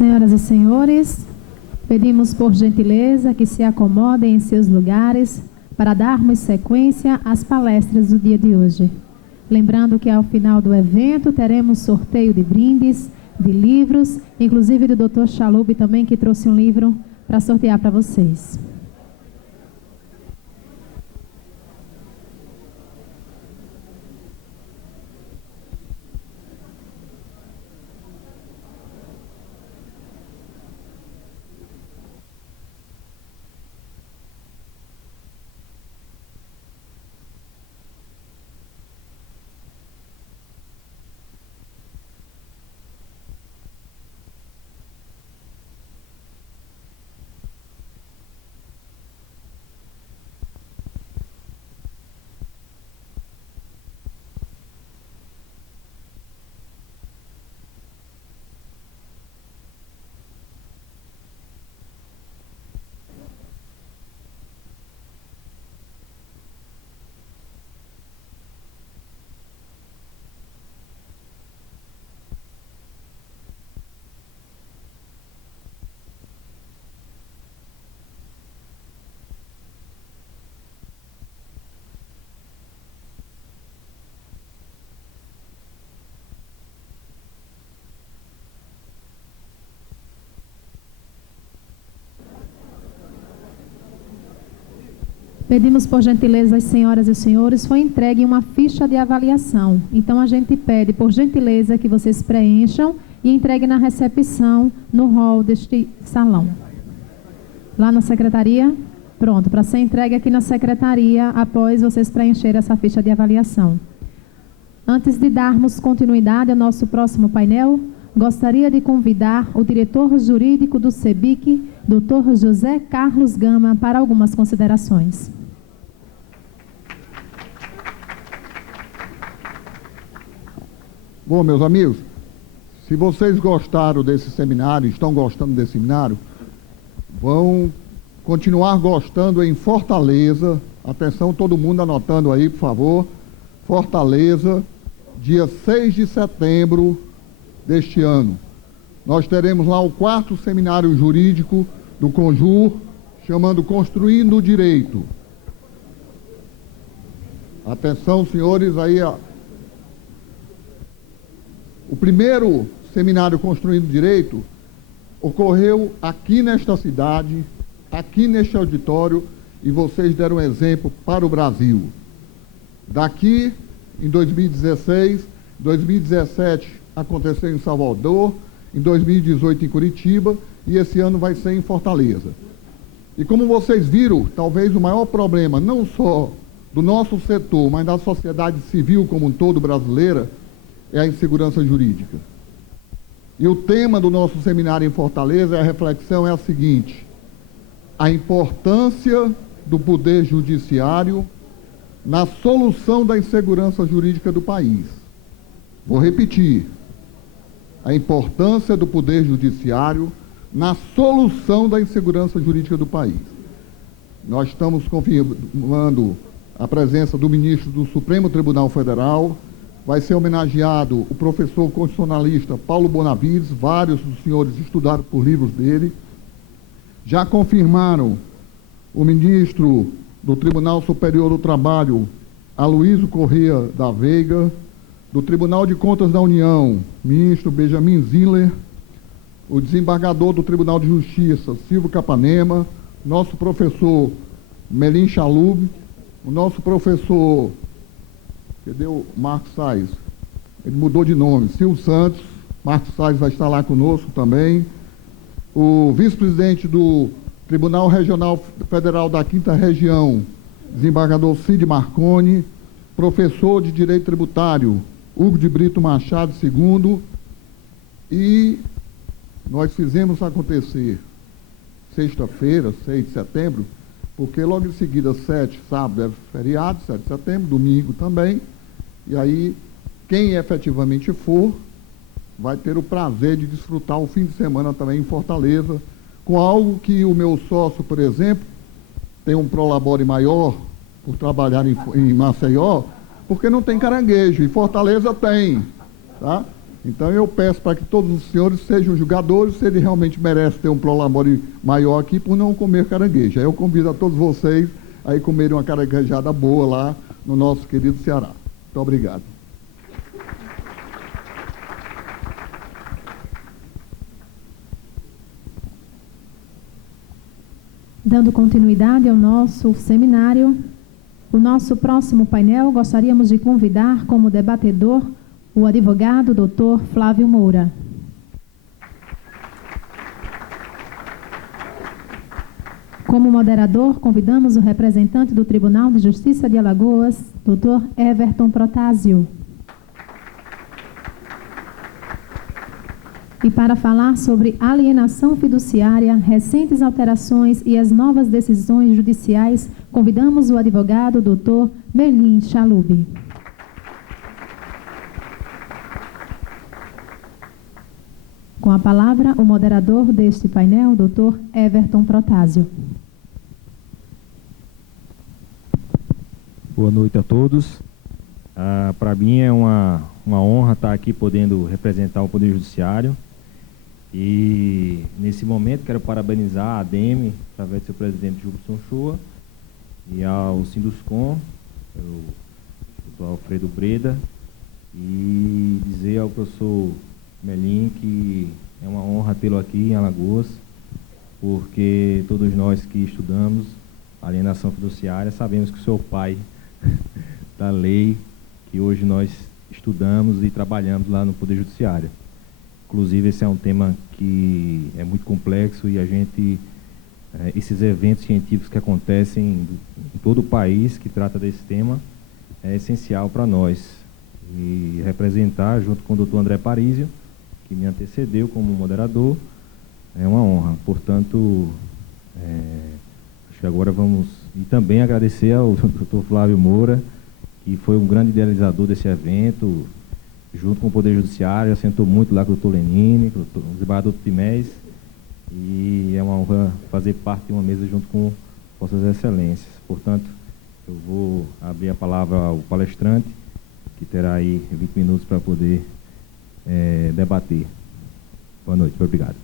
Senhoras e senhores, pedimos por gentileza que se acomodem em seus lugares para darmos sequência às palestras do dia de hoje. Lembrando que ao final do evento teremos sorteio de brindes, de livros, inclusive do Dr. Chalub também, que trouxe um livro para sortear para vocês. Pedimos por gentileza às senhoras e os senhores, foi entregue uma ficha de avaliação. Então a gente pede por gentileza que vocês preencham e entreguem na recepção no hall deste salão. Lá na secretaria? Pronto, para ser entregue aqui na secretaria após vocês preencherem essa ficha de avaliação. Antes de darmos continuidade ao nosso próximo painel, gostaria de convidar o diretor jurídico do CEBIC, Dr. José Carlos Gama, para algumas considerações. Bom, meus amigos, se vocês gostaram desse seminário, estão gostando desse seminário, vão continuar gostando em Fortaleza. Atenção, todo mundo anotando aí, por favor. Fortaleza, dia 6 de setembro deste ano. Nós teremos lá o 4º seminário jurídico do CONJUR, chamando Construindo o Direito. Atenção, senhores, aí o primeiro seminário Construindo o Direito ocorreu aqui nesta cidade, aqui neste auditório, e vocês deram exemplo para o Brasil. Daqui, em 2016, 2017 aconteceu em Salvador, em 2018 em Curitiba, e esse ano vai ser em Fortaleza. E como vocês viram, talvez o maior problema, não só do nosso setor, mas da sociedade civil como um todo brasileira, é a insegurança jurídica. E o tema do nosso seminário em Fortaleza, a reflexão é a seguinte: a importância do poder judiciário na solução da insegurança jurídica do país. Vou repetir: a importância do poder judiciário na solução da insegurança jurídica do país. Nós estamos confirmando a presença do ministro do Supremo Tribunal Federal. Vai ser homenageado o professor constitucionalista Paulo Bonavides. Vários dos senhores estudaram por livros dele. Já confirmaram o ministro do Tribunal Superior do Trabalho, Aloysio Corrêa da Veiga, do Tribunal de Contas da União, ministro Benjamin Ziller, o desembargador do Tribunal de Justiça, Silvio Capanema, nosso professor Melim Chalub, o nosso professor, cadê o Marcos Sainz? Ele mudou de nome, Silvio Santos. Marcos Sainz vai estar lá conosco também. O vice-presidente do Tribunal Regional Federal da 5ª Região, desembargador Cid Marconi, professor de Direito Tributário, Hugo de Brito Machado II, e nós fizemos acontecer sexta-feira, 6 de setembro, porque logo em seguida, 7, sábado, é feriado, 7 de setembro, domingo também, e aí, quem efetivamente for, vai ter o prazer de desfrutar o fim de semana também em Fortaleza, com algo que o meu sócio, por exemplo, tem um prolabore maior por trabalhar em Maceió, porque não tem caranguejo, e Fortaleza tem, tá? Então eu peço para que todos os senhores sejam julgadores se ele realmente merece ter um prolabore maior aqui por não comer caranguejo. Aí eu convido a todos vocês a ir comerem uma caranguejada boa lá no nosso querido Ceará. Muito obrigado. Dando continuidade ao nosso seminário, o nosso próximo painel, gostaríamos de convidar como debatedor o advogado Dr. Flávio Moura. Como moderador, convidamos o representante do Tribunal de Justiça de Alagoas, Dr. Everton Protásio. E para falar sobre alienação fiduciária, recentes alterações e as novas decisões judiciais, convidamos o advogado Dr. Merlin Chalub. Com a palavra, o moderador deste painel, Dr. Everton Protásio. Boa noite a todos. Para mim é uma honra estar aqui podendo representar o Poder Judiciário. E, nesse momento, quero parabenizar a ADEME, através do seu presidente Júlio Shoa, e ao Sinduscom, o Dr. Alfredo Breda, e dizer ao professor Merlin que é uma honra tê-lo aqui em Alagoas, porque todos nós que estudamos alienação fiduciária sabemos que o seu pai da lei, que hoje nós estudamos e trabalhamos lá no Poder Judiciário. Inclusive, esse é um tema que é muito complexo e a gente, esses eventos científicos que acontecem em todo o país que trata desse tema, é essencial para nós. E representar, junto com o Dr. André Parísio, que me antecedeu como moderador, é uma honra. Portanto, acho que agora vamos... E também agradecer ao Dr. Flávio Moura, que foi um grande idealizador desse evento, junto com o Poder Judiciário, assentou muito lá com o Dr. Lenine, com o desembargador Timés, e é uma honra fazer parte de uma mesa junto com Vossas Excelências. Portanto, eu vou abrir a palavra ao palestrante, que terá aí 20 minutos para poder debater. Boa noite, muito obrigado.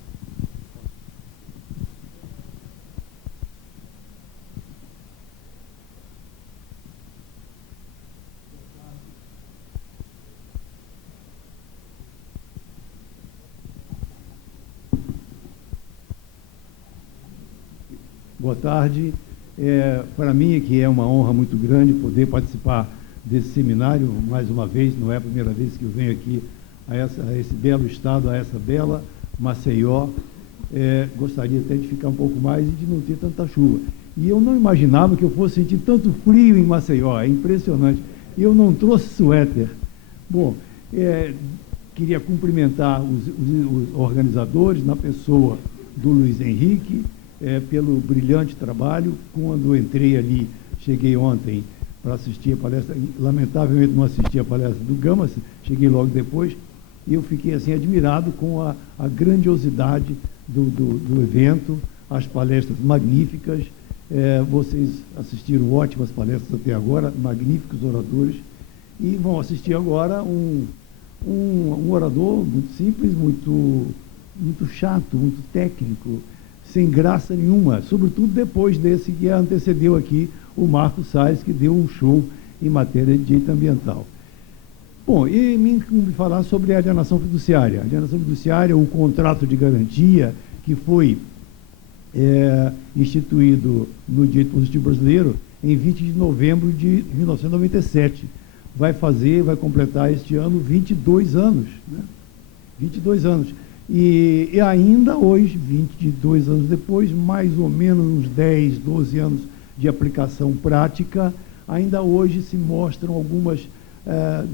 Boa tarde. Para mim, que é uma honra muito grande poder participar desse seminário, mais uma vez, não é a primeira vez que eu venho aqui a esse belo estado, a essa bela Maceió. Gostaria até de ficar um pouco mais e de não ter tanta chuva. E eu não imaginava que eu fosse sentir tanto frio em Maceió, é impressionante. E eu não trouxe suéter. Bom, queria cumprimentar os organizadores, na pessoa do Luiz Henrique, pelo brilhante trabalho. Quando eu entrei ali, cheguei ontem para assistir a palestra, lamentavelmente não assisti a palestra do Gama, cheguei logo depois, e eu fiquei assim admirado com a grandiosidade do evento, as palestras magníficas. Vocês assistiram ótimas palestras até agora, magníficos oradores, e vão assistir agora um orador muito simples, muito chato, muito técnico, sem graça nenhuma, sobretudo depois desse que antecedeu aqui, o Marco Salles, que deu um show em matéria de direito ambiental. Bom, e me falar sobre a alienação fiduciária. A alienação fiduciária, o contrato de garantia que foi instituído no direito positivo brasileiro em 20 de novembro de 1997. Vai completar este ano 22 anos. Né? 22 anos. E ainda hoje, 22 anos depois, mais ou menos uns 10, 12 anos de aplicação prática, ainda hoje se mostram algumas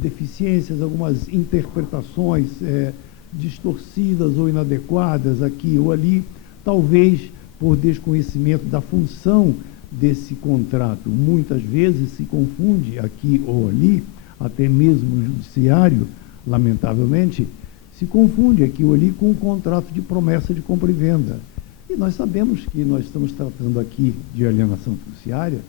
deficiências, algumas interpretações distorcidas ou inadequadas aqui ou ali, talvez por desconhecimento da função desse contrato. Muitas vezes se confunde aqui ou ali, até mesmo no judiciário, lamentavelmente, se confunde aqui ou ali com um contrato de promessa de compra e venda. E nós sabemos que nós estamos tratando aqui de alienação fiduciária,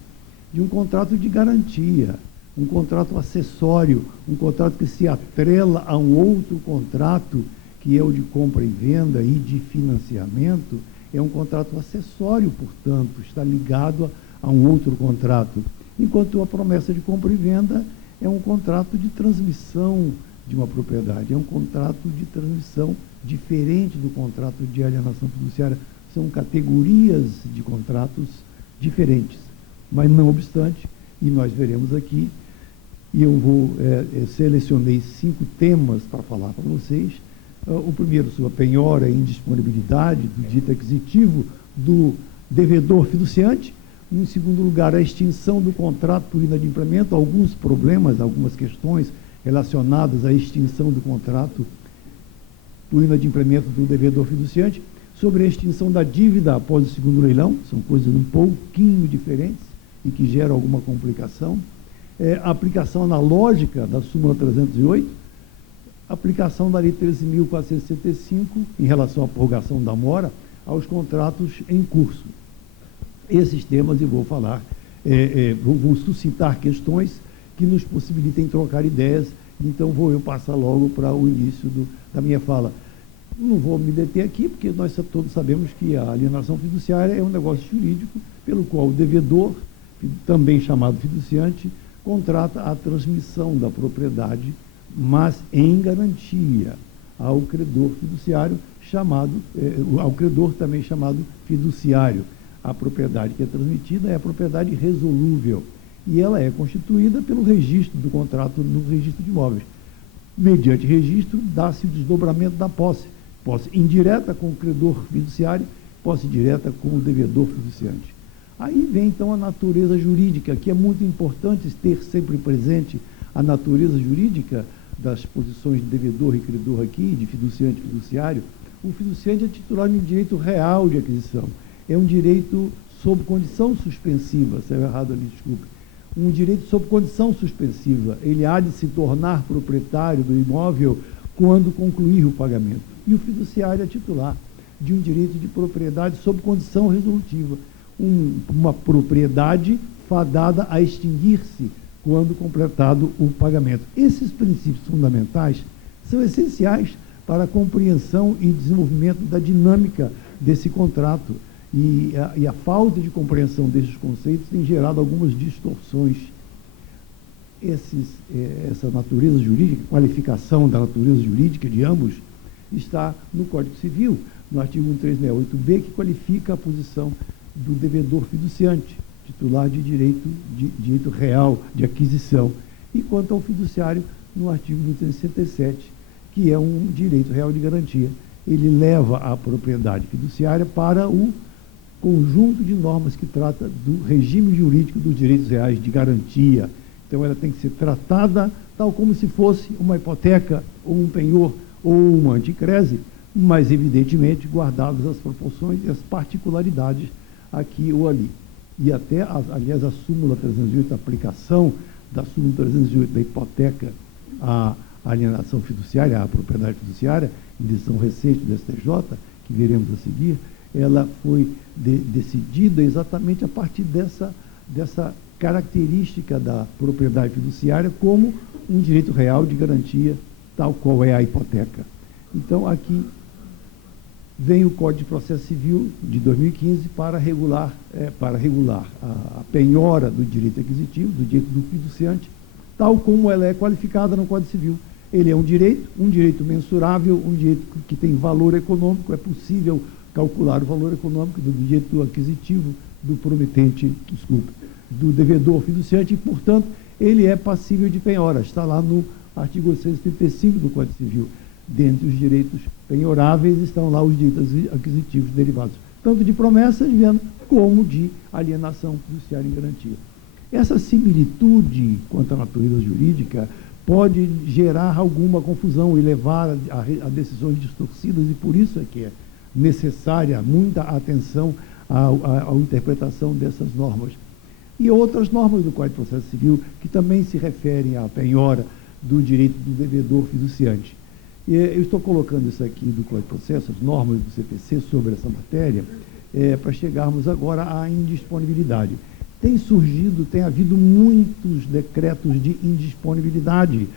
de um contrato de garantia. um contrato acessório, um contrato que se atrela a um outro contrato, que é o de compra e venda e de financiamento, é um contrato acessório, portanto, está ligado a um outro contrato. Enquanto a promessa de compra e venda é um contrato de transmissão de uma propriedade, é um contrato de transmissão diferente do contrato de alienação fiduciária. São categorias de contratos diferentes. Mas, não obstante, e nós veremos aqui, e eu selecionei 5 temas para falar para vocês. O primeiro sobre a penhora e indisponibilidade do dito aquisitivo do devedor fiduciante. Em segundo lugar, a extinção do contrato por inadimplemento, alguns problemas, algumas questões relacionadas à extinção do contrato por inadimplemento do devedor fiduciante. Sobre a extinção da dívida após o segundo leilão, são coisas um pouquinho diferentes e que geram alguma complicação. A aplicação analógica da súmula 308, aplicação da lei 13.465 em relação à prorrogação da mora aos contratos em curso. Esses temas eu vou falar, vou suscitar questões que nos possibilitem trocar ideias, então vou eu passar logo para o início da minha fala. Não vou me deter aqui, porque nós todos sabemos que a alienação fiduciária é um negócio jurídico pelo qual o devedor, também chamado fiduciante, contrata a transmissão da propriedade, mas em garantia ao credor fiduciário, ao credor também chamado fiduciário. A propriedade que é transmitida é a propriedade resolúvel e ela é constituída pelo registro do contrato no registro de imóveis. Mediante registro, dá-se o desdobramento da posse indireta com o credor fiduciário, posse direta com o devedor fiduciante. Aí vem, então, a natureza jurídica, que é muito importante ter sempre presente a natureza jurídica das posições de devedor e credor aqui, de fiduciante e fiduciário. O fiduciante é titular de um direito real de aquisição. É um direito sob condição suspensiva, saiu errado ali, desculpe. Um direito sob condição suspensiva. Ele há de se tornar proprietário do imóvel quando concluir o pagamento. E o fiduciário é titular de um direito de propriedade sob condição resolutiva. Uma propriedade fadada a extinguir-se quando completado o pagamento. Esses princípios fundamentais são essenciais para a compreensão e desenvolvimento da dinâmica desse contrato. E a falta de compreensão desses conceitos tem gerado algumas distorções. Essa natureza jurídica, qualificação da natureza jurídica de ambos, está no Código Civil, no artigo 1368b, que qualifica a posição do devedor fiduciante, titular de direito real de aquisição. E quanto ao fiduciário, no artigo 267, que é um direito real de garantia. Ele leva a propriedade fiduciária para o conjunto de normas que trata do regime jurídico dos direitos reais de garantia. Então, ela tem que ser tratada tal como se fosse uma hipoteca, ou um penhor, ou uma anticrese, mas, evidentemente, guardadas as proporções e as particularidades aqui ou ali. E até, aliás, a súmula 308, a aplicação da súmula 308 da hipoteca à alienação fiduciária, à propriedade fiduciária, em decisão recente do STJ, que veremos a seguir, ela foi decidida exatamente a partir dessa característica da propriedade fiduciária como um direito real de garantia, tal qual é a hipoteca. Então, aqui vem o Código de Processo Civil de 2015 para regular a penhora do direito aquisitivo, do direito do fiduciante, tal como ela é qualificada no Código Civil. Ele é um direito mensurável, um direito que tem valor econômico, é possível calcular o valor econômico do direito aquisitivo do prometente, do devedor fiduciante, e, portanto, ele é passível de penhora. Está lá no artigo 835 do Código Civil. Dentre os direitos penhoráveis estão lá os direitos aquisitivos derivados, tanto de promessa de venda como de alienação fiduciária em garantia. Essa similitude quanto à natureza jurídica pode gerar alguma confusão e levar a decisões distorcidas, e por isso é que é necessária muita atenção à interpretação dessas normas. E outras normas do Código de Processo Civil que também se referem à penhora do direito do devedor fiduciante. Eu estou colocando isso aqui do Código de Processo, as normas do CPC sobre essa matéria, para chegarmos agora à indisponibilidade. tem havido muitos decretos de indisponibilidade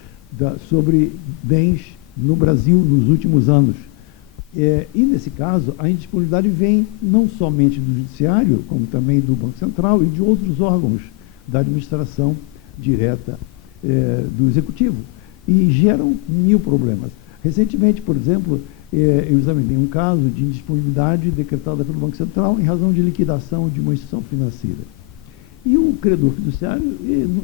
sobre bens no Brasil nos últimos anos. E, nesse caso, a indisponibilidade vem não somente do Judiciário, como também do Banco Central e de outros órgãos da administração direta do Executivo, e geram 1000 problemas. Recentemente, por exemplo, eu examinei um caso de indisponibilidade decretada pelo Banco Central em razão de liquidação de uma instituição financeira. E o credor fiduciário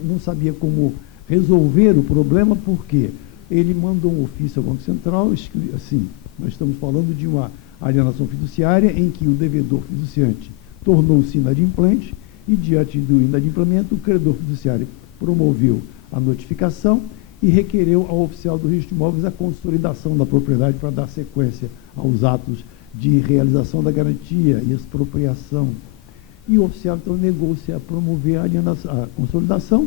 não sabia como resolver o problema, porque ele mandou um ofício ao Banco Central, assim, nós estamos falando de uma alienação fiduciária em que o devedor fiduciante tornou-se inadimplente e, diante do inadimplemento, o credor fiduciário promoveu a notificação e requereu ao oficial do registro de imóveis a consolidação da propriedade para dar sequência aos atos de realização da garantia e expropriação. E o oficial, então, negou-se a promover a consolidação,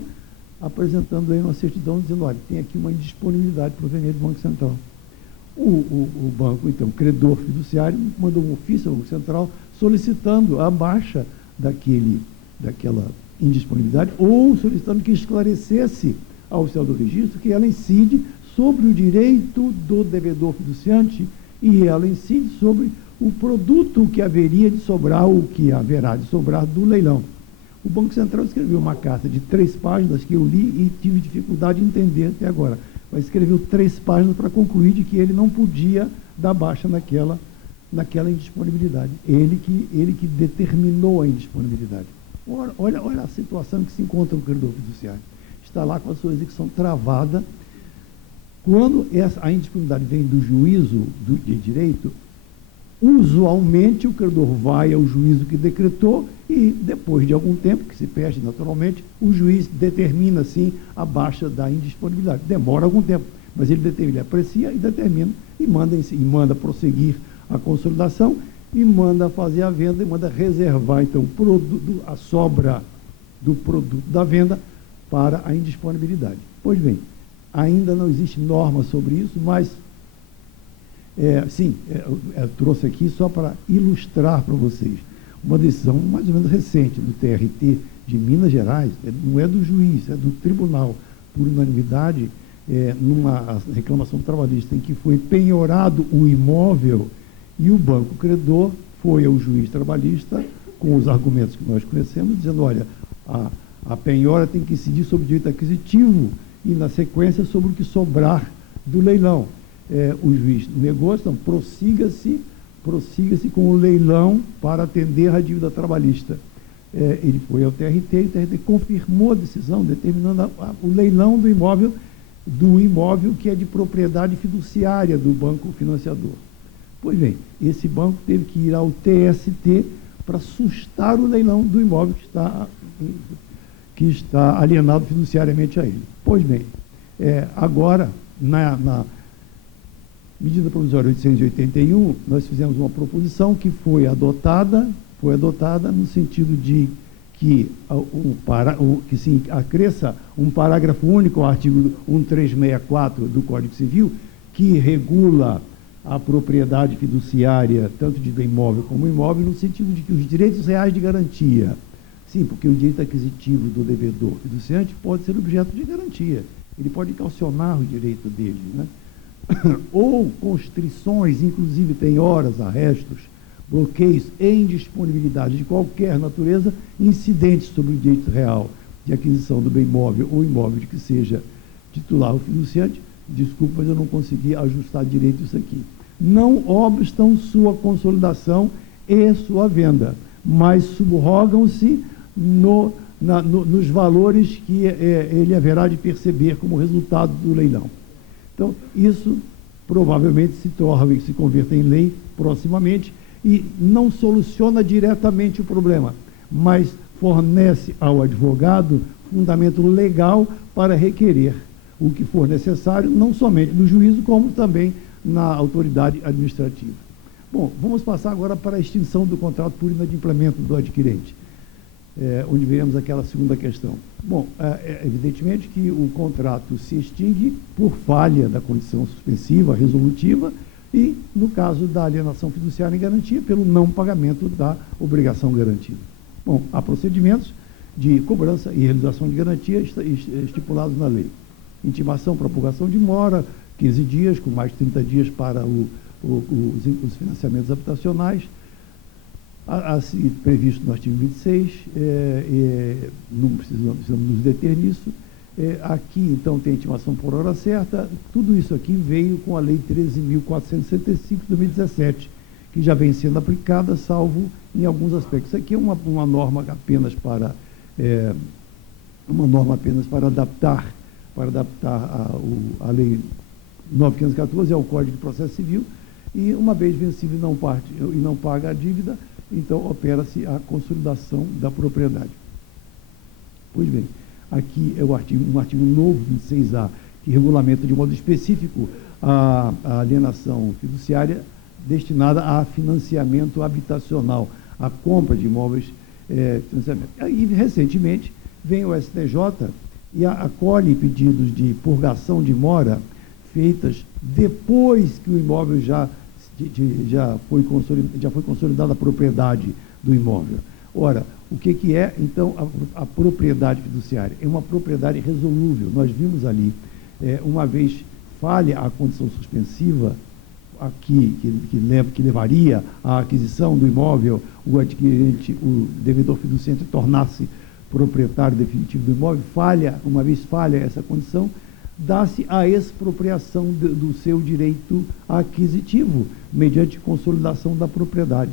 apresentando aí uma certidão dizendo, olha, tem aqui uma indisponibilidade proveniente do Banco Central. O banco, então, credor fiduciário, mandou um ofício ao Banco Central solicitando a baixa daquela indisponibilidade ou solicitando que esclarecesse ao oficial do registro que ela incide sobre o direito do devedor fiduciante e ela incide sobre o produto que haveria de sobrar, ou que haverá de sobrar do leilão. O Banco Central escreveu uma carta de 3 páginas que eu li e tive dificuldade de entender até agora, mas escreveu 3 páginas para concluir de que ele não podia dar baixa naquela indisponibilidade. Ele que determinou a indisponibilidade. Olha a situação em que se encontra o credor fiduciário. Está lá com a sua execução travada. Quando a indisponibilidade vem do juízo de direito, usualmente o credor vai ao juízo que decretou e, depois de algum tempo, que se perde naturalmente, o juiz determina, sim, a baixa da indisponibilidade. Demora algum tempo, mas ele aprecia e determina e manda prosseguir a consolidação e manda fazer a venda e manda reservar, então, a sobra do produto da venda para a indisponibilidade. Pois bem, ainda não existe norma sobre isso, mas eu trouxe aqui só para ilustrar para vocês uma decisão mais ou menos recente do TRT de Minas Gerais, não é do juiz, é do tribunal, por unanimidade, numa reclamação trabalhista em que foi penhorado o imóvel e o banco credor foi ao juiz trabalhista com os argumentos que nós conhecemos, dizendo, olha, a penhora tem que incidir sobre o direito aquisitivo e, na sequência, sobre o que sobrar do leilão. O juiz negou, então prossiga-se com o leilão para atender a dívida trabalhista. Ele foi ao TRT e o TRT confirmou a decisão, determinando o leilão do imóvel que é de propriedade fiduciária do banco financiador. Pois bem, esse banco teve que ir ao TST para sustar o leilão do imóvel que está alienado fiduciariamente a ele. Pois bem, agora, na medida provisória 881, nós fizemos uma proposição que foi adotada no sentido de que se acresça um parágrafo único ao artigo 1364 do Código Civil, que regula a propriedade fiduciária, tanto de bem imóvel como imóvel, no sentido de que os direitos reais de garantia, sim, porque o direito aquisitivo do devedor fiduciante pode ser objeto de garantia, ele pode calcionar o direito dele, né? Ou constrições, inclusive penhoras, arrestos, bloqueios e indisponibilidade de qualquer natureza incidentes sobre o direito real de aquisição do bem imóvel ou imóvel de que seja titular o fiduciante. Desculpe, mas eu não consegui ajustar direito isso aqui. Não obstam sua consolidação e sua venda, mas subrogam-se nos valores que ele haverá de perceber como resultado do leilão. Então, isso provavelmente se converta em lei proximamente e não soluciona diretamente o problema, mas fornece ao advogado fundamento legal para requerer o que for necessário, não somente no juízo, como também na autoridade administrativa. Bom, vamos passar agora para a extinção do contrato por inadimplemento do adquirente, onde veremos aquela segunda questão. Bom, evidentemente que o contrato se extingue por falha da condição suspensiva, resolutiva, e, no caso da alienação fiduciária em garantia, pelo não pagamento da obrigação garantida. Bom, há procedimentos de cobrança e realização de garantia estipulados na lei. Intimação para purgação de mora, 15 dias, com mais 30 dias para os financiamentos habitacionais, assim previsto no artigo 26, não precisamos nos deter nisso. Aqui, então, tem a intimação por hora certa. Tudo isso aqui veio com a Lei 13.465 de 2017, que já vem sendo aplicada, salvo em alguns aspectos. Isso aqui é uma norma apenas para adaptar a Lei 9.514 ao Código de Processo Civil, e uma vez vencido e não paga a dívida, então opera-se a consolidação da propriedade. Pois bem, aqui é um artigo novo, 26A, que regulamenta de modo específico a alienação fiduciária destinada a financiamento habitacional, a compra de imóveis, financiamento. E, recentemente, vem o STJ e acolhe pedidos de purgação de mora feitas depois que o imóvel já foi consolidada a propriedade do imóvel. Ora, o que é, então, a propriedade fiduciária? É uma propriedade resolúvel. Nós vimos ali, uma vez falha a condição suspensiva, aqui, que levaria à aquisição do imóvel, o adquirente, o devedor fiduciante, tornar-se proprietário definitivo do imóvel, uma vez falha essa condição, dá-se a expropriação do seu direito aquisitivo, mediante consolidação da propriedade.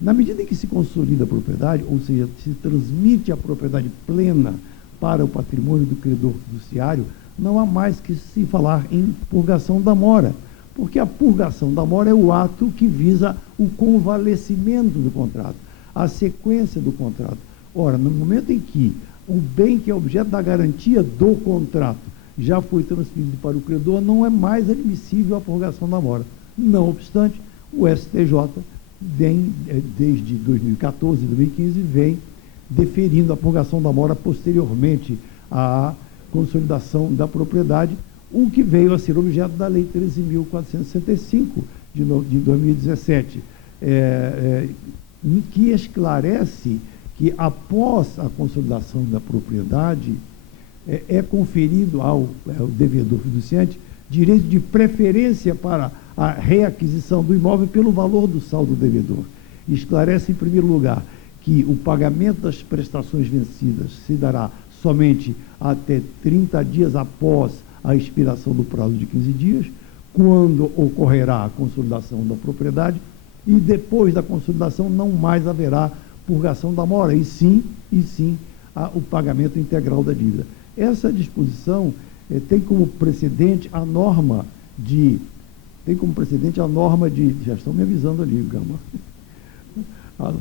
Na medida em que se consolida a propriedade, ou seja, se transmite a propriedade plena para o patrimônio do credor fiduciário, não há mais que se falar em purgação da mora, porque a purgação da mora é o ato que visa o convalescimento do contrato, a sequência do contrato. Ora, no momento em que o bem que é objeto da garantia do contrato já foi transferido para o credor, não é mais admissível a purgação da mora. Não obstante, o STJ vem, desde 2014, 2015, vem deferindo a purgação da mora posteriormente à consolidação da propriedade, o que veio a ser objeto da Lei 13.465 de 2017, que esclarece que, após a consolidação da propriedade, é conferido ao devedor fiduciante direito de preferência para a reaquisição do imóvel pelo valor do saldo do devedor. Esclarece, em primeiro lugar, que o pagamento das prestações vencidas se dará somente até 30 dias após a expiração do prazo de 15 dias, quando ocorrerá a consolidação da propriedade, e depois da consolidação não mais haverá purgação da mora, e sim o pagamento integral da dívida. Essa disposição tem como precedente a norma de... Já estão me avisando ali, Gama.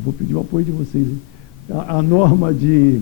Vou pedir o apoio de vocês. A norma de